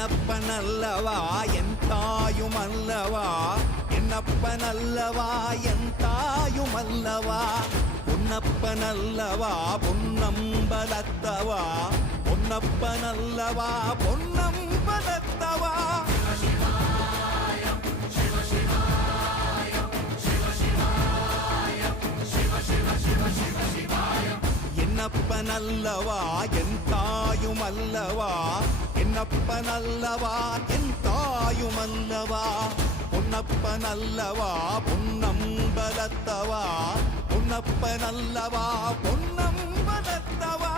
என்னப்பனல்லவா என் தாயுமல்லவா, என்னப்பனல்லவா என் தாயுமல்லவா, பொன்னப்பனல்லவா பொன்னம்பலத்தவா, பொன்னப்பனல்லவா பொன்னம்பலத்தவா. என்னப்பனல்லவா என் தாயுமல்லவா, என்னப்பனல்லவா என் தாயுமல்லவா, பொன்னப்பனல்லவா பொன்னம்பலத்தவா, பொன்னப்பனல்லவா பொன்னம்பலத்தவா.